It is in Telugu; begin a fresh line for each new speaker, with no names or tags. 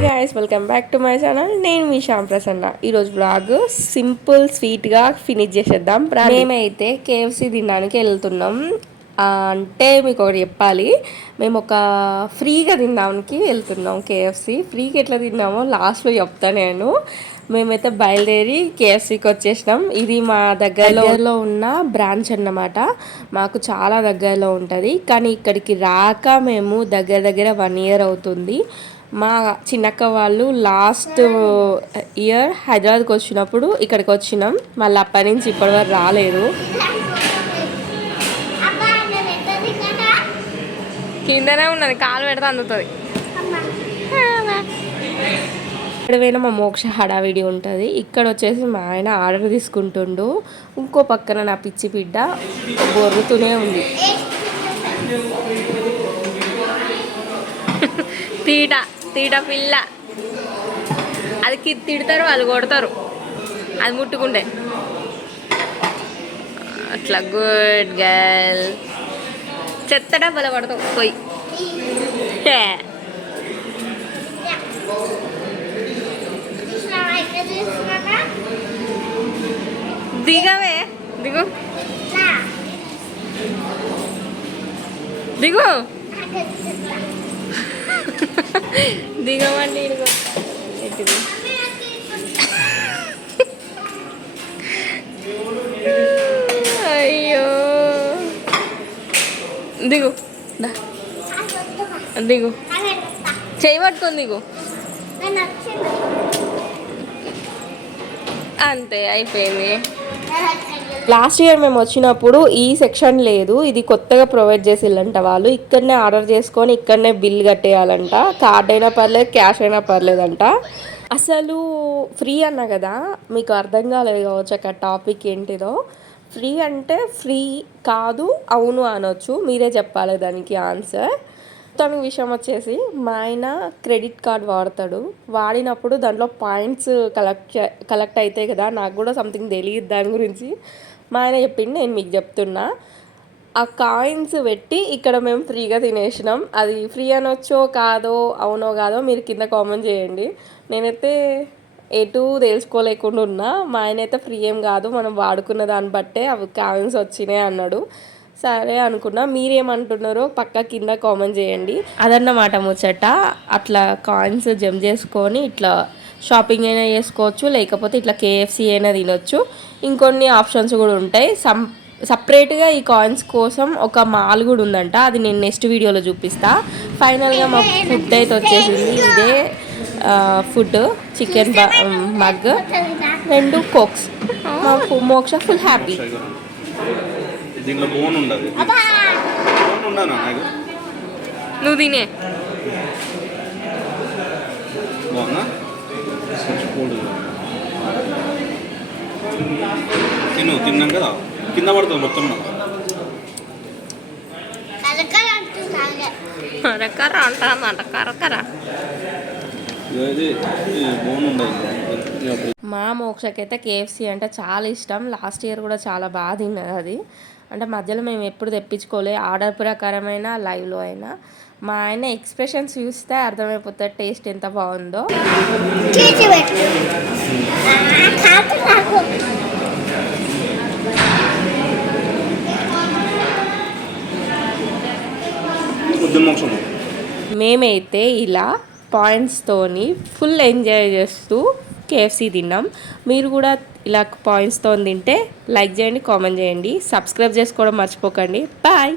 Hi guys welcome back to my channel నేను మీ శ్యామ్ ప్రసన్న. ఈరోజు బ్లాగ్ సింపుల్ స్వీట్గా ఫినిష్ చేసేద్దాం. మేమైతే కేఎఫ్సి తినడానికి వెళ్తున్నాం. అంటే మీకు ఒకటి చెప్పాలి. మేము ఒక ఫ్రీగా తినడానికి వెళ్తున్నాం కేఎఫ్సి ఫ్రీగా ఎట్లా తిన్నామో లాస్ట్లో చెప్తా నేను. మేమైతే బయలుదేరి కేఎఫ్సీకి వచ్చేసినాం. ఇది మా దగ్గరలో ఉన్న బ్రాంచ్ అన్నమాట. మాకు చాలా దగ్గరలో ఉంటుంది. కానీ ఇక్కడికి రాక మేము దగ్గర దగ్గర వన్ ఇయర్ అవుతుంది. మా చిన్నక్క వాళ్ళు లాస్ట్ ఇయర్ హైదరాబాద్కి వచ్చినప్పుడు ఇక్కడికి వచ్చినాం. మళ్ళీ అప్పటి నుంచి ఇప్పటి వరకు రాలేదు. కిందనే ఉన్నది కాలు పెడితే అందుతుంది. ఇక్కడ పోయినా మా మోక్ష హడావిడి ఉంటుంది. ఇక్కడ వచ్చేసి మా ఆయన ఆర్డర్ తీసుకుంటుండు. ఇంకో పక్కన నా పిచ్చి బిడ్డ బొర్రుతూనే ఉంది. తీట తీట పిల్ల అది కి- తిడతారు వాళ్ళు కొడతారు. అది ముట్టుకుంటే. అట్లా గుడ్ గర్ల్ చెత్త డబ్బల పడతావు పోయి. దిగవే. దిగు. దిగు. దిగమండి ఇదిగో. అయ్యో. దిగు. దిగు. చేయి పట్టుకొని దిగు. అంతే అయిపోయింది. లాస్ట్ ఇయర్ మేము వచ్చినప్పుడు ఈ సెక్షన్ లేదు ఇది కొత్తగా ప్రొవైడ్ చేసిల్లంట వాళ్ళు. ఇక్కడనే ఆర్డర్ చేసుకొని ఇక్కడనే బిల్ కట్టేయాలంట. కార్డ్ అయినా పర్లేదు క్యాష్ అయినా పర్లేదంట. అసలు ఫ్రీ అన్న కదా మీకు అర్థం కాలేదు కావచ్చు అక్కడ టాపిక్ ఏంటిదో. ఫ్రీ అంటే ఫ్రీ కాదు అవును అనొచ్చు. మీరే చెప్పాలి దానికి ఆన్సర్. తన విషయం వచ్చేసి మా ఆయన క్రెడిట్ కార్డ్ వాడతాడు. వాడినప్పుడు దాంట్లో పాయింట్స్ కలెక్ట్ కలెక్ట్ అవుతాయి కదా నాకు కూడా సంథింగ్ తెలియదు దాని గురించి. మా ఆయన చెప్పిండు నేను మీకు చెప్తున్నా. ఆ కాయిన్స్ పెట్టి ఇక్కడ మేము ఫ్రీగా తినేసినాం. అది ఫ్రీ అనొచ్చో కాదో అవునో కాదో మీరు కింద కామెంట్ చేయండి. నేనైతే ఎటు తెలుసుకోలేకుండా ఉన్నా. మా ఆయన అయితే ఫ్రీ ఏం కాదు మనం వాడుకున్న దాన్ని బట్టే అవి కాయిన్స్ వచ్చినాయి అన్నాడు. సరే అనుకున్నా. మీరేమంటున్నారో పక్క కింద కామెంట్ చేయండి. అదన్నమాట ముచ్చట. అట్లా కాయిన్స్ జమ్ చేసుకొని ఇట్లా షాపింగ్ అయినా చేసుకోవచ్చు లేకపోతే ఇట్లా కేఎఫ్సీ అయినా తినొచ్చు. ఇంకొన్ని ఆప్షన్స్ కూడా ఉంటాయి. సమ్ సపరేట్గా ఈ కాయిన్స్ కోసం ఒక మాల్ కూడా ఉందంట. అది నేను నెక్స్ట్ వీడియోలో చూపిస్తా. ఫైనల్గా మా ఫుడ్ అయితే వచ్చేసింది. ఇదే ఫుడ్. Chicken mug. రెండు కోక్స్. మా మోక్ష ఫుల్ హ్యాపీ.
దీంట్లో బోన్ ఉండదు బోన్ ఉండనా నాకు
నువ్వు తినే.
బాగుందా? కోడి తిను తిన్నాం కదా కింద పడుతుంది మొత్తం
కరకర కరకర.
ఉండదు
మా మోక్షకైతే కేఎఫ్సి అంటే చాలా ఇష్టం. లాస్ట్ ఇయర్ కూడా చాలా బాగా తిన్నది అది. అంటే మధ్యలో మేము ఎప్పుడు తెప్పించుకోలే. ఆర్డర్ ప్రకారమైన లైవ్లో అయినా. మా ఆయన ఎక్స్ప్రెషన్స్ చూస్తే అర్థమైపోతుంది టేస్ట్ ఎంత బాగుందో. మేమైతే ఇలా పాయింట్స్తోని ఫుల్ ఎంజాయ్ చేస్తూ కేఎఫ్సీ తిన్నాం. మీరు కూడా ఇలా పాయింట్స్తో తింటే లైక్ చేయండి కామెంట్ చేయండి. సబ్స్క్రైబ్ చేసుకోవడం మర్చిపోకండి. బాయ్